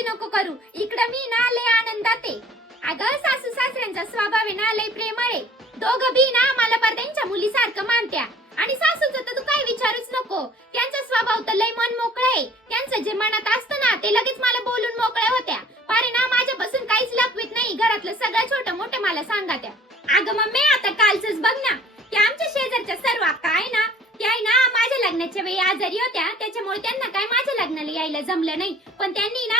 काळजी नको करू. इकडं मी ना लय आनंदात. आहे अगं सासू सासऱ्यांचा स्वभाव आहे ना लय प्रेमळ. आहे दोघं बी ना मला परद्यांच्या मुलीसारखं मानत्या. आणि सासूचं तर तू काय विचारूच नको. त्यांचा स्वभाव तर लय मन मोकळा आहे. त्यांचं जे मनात असतं ना ते लगेच मला बोलून मोकळ्या होत्या. पारे ना माझ्यापासून काहीच लपवीत नाही. घरातलं सगळं छोटं मोठं मला सांगा त्या अगं मम्मी आता कालच बघ ना. त्या आमच्या शेजारच्या सर्व अक्का आहे ना त्या ना माझ्या लग्नाच्या वेळी आजारी होत्या. त्याच्यामुळे त्यांना काय माझ्या लग्नाला यायला जमलं नाही. पण त्यांनी ना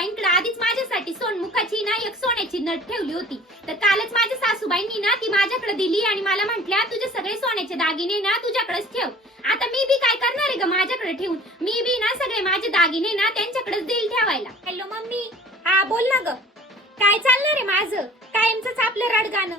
सासूबाईंकडे आधीच माझ्यासाठी सोनमुखाची ना एक सोन्याची नट ठेवली होती. तर कालच माझ्या सासूबाईंनी ना ती माझ्याकडे दिली आणि मला म्हटल्या तुझे सगळे सोन्याचे दागिने ना तुझ्याकडेच ठेव. आता मी बी काय करणार आहे ग माझ्याकडे ठेवून? मी बी ना सगळे माझे दागिने ना त्यांच्याकडेच देईल ठेवायला. Hello mummy. हा बोल ना ग. काय चालणार आहे माझं? कायमच आपलं रडगाणं.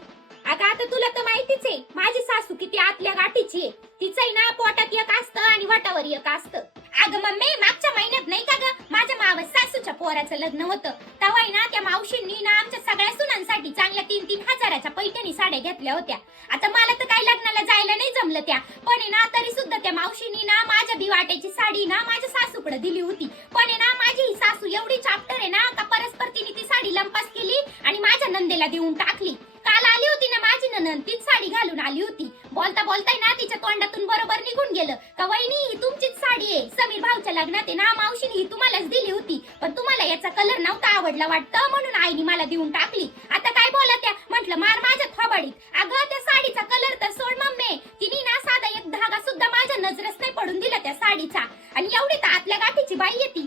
अगं आता तुला तर माहितीच आहे माझी सासू किती आतल्या गाठीची आहे. तिचंही ना पोटात एक असतं आणि वाटावर एक असतं. अगं मम्मी मागच्या महिन्यात नाही का ग? माझ्या मावस सासूच्या पोराचं लग्न होतं. तवाय ना त्या मावशींनी ना आमच्या सगळ्या सुनांसाठी चांगल्या तीन तीन हजाराच्या पैठणी साड्या घेतल्या होत्या. आता मला तर काही लग्नाला जायला नाही जमलं त्या. पण आहे ना तरी सुद्धा त्या मावशींनी ना माझ्या दिवाट्याची साडी ना माझ्या सासूकडे दिली होती. पण आहे ना माझी ही सासू एवढी चाप्टर आहे ना का परस्पर तिने ती साडी लंपास केली आणि माझ्या नंदेला देऊन टाकली. काल आली होती ना माझी ननंद तीच साडी घालून आली होती. बोलता बोलताय ना तिच्या तोंडातून बरोबर निघून गेलं. का वहिनी ही आहे. समीर भाऊच्या लग्नात आहे ना मावशीने ही तुम्हालाच दिली होती. पण तुम्हाला याचा कलर नव्हता आवडला वाटतं म्हणून आईने मला देऊन टाकली. आता काय बोला त्या म्हटलं मार माझ्या थोबाडीत. अगं त्या साडीचा कलर तर सोड मम्मी. तिने ना साधा एक धागा सुद्धा माझ्या नजरच नाही पडून दिला त्या साडीचा. आणि एवढी तर आतल्या गाठीची बाई येते